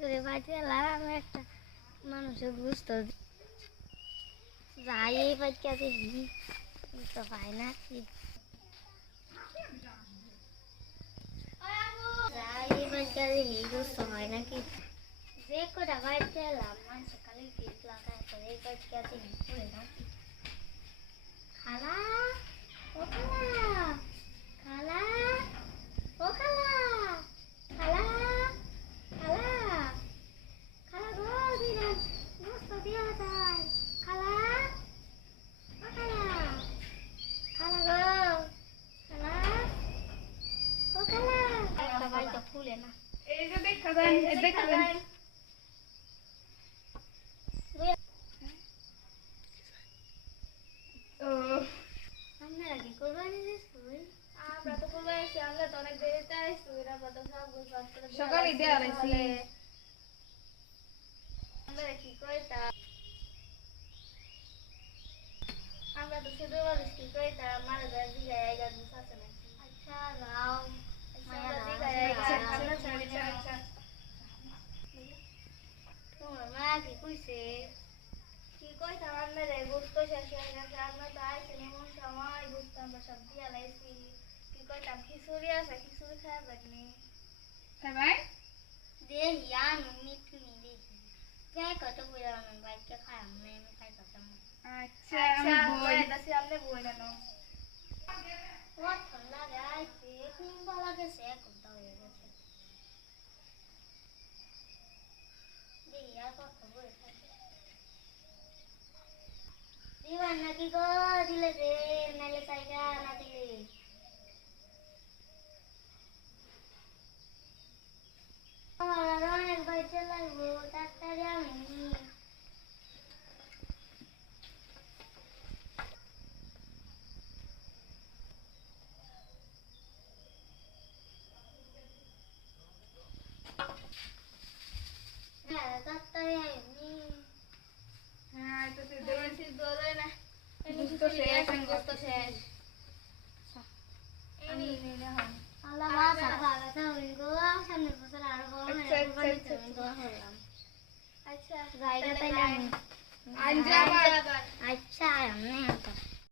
করে বাড়িতে এলাম আমি একটা মানুষের বুঝতে যাই এই বাচ্চা দেখি তো পাই না কি যাই এই বাচ্চা দেখি বুঝতে হয় নাকি যে কটা বাড়িতে এলাম মানুষ খালি গেট লাগায় করে এই বাচ্চা দেখি করে নাকি খালা ও খালা খালা ও খালা খালা খালা খালা গো দিলেন গোস্ত দিয়া যায় খালা ও খালা খালা গো খালা ও খালা একটা বাড়িতে ফুলে না এই যে দেখা যান এই দেখা যান ও আপনারা কি কোরবানি আমরা তো করবে আমরা তো অনেক দেরিতে আইছি এরা তো সব করে সকালে দেয়া আমরা কি কইতা আমরা তো শুধু বলিস কি কইতা মারা যায় দিঘা এই গাছ আছে নাকি আচ্ছা যাও আচ্ছা আচ্ছা আচ্ছা আচ্ছা তোমার মা কি কইছে কি কইতা আমরা রে গুস্ত শেষ হয়ে গেছে আমরা তো আইছি এমন সময় গুস্ত আমরা সব দিয়া লাইছি কি কইতাম খিচুড়ি আছে খিচুড়ি খাওয়া লাগনি খাবাই দেখি আমি মিঠু নি দেখি কে কত বুড়া আমি বাইকে খাই আমি আমি খাই পাতাম আচ্ছা আমি বই দাসি আমনে বই না নো ও ঠান্ডা গাইছে কুম্বা লাগে সে কুম্বা হয়ে গেছে দেখি আর কত বই খাইছে দিবার নাকি গো দিলে দে নাইলে সাইডা না দিলে আমার অনেক বাইতে লাগবো তাড়াতাড়ি আমি তাড়াতাড়ি আমি হ্যাঁ তো সিদ্ধ করে সিদ্ধ করে না গুস্ত শেষ গুস্ত শেষ এই নি নি না হন আল্লাহ বাসা ভালো থাকুন গো সামনে বছর আরও বড় আচ্ছা, আচ্ছা, হয়ে আচ্ছা, আমি দোয়া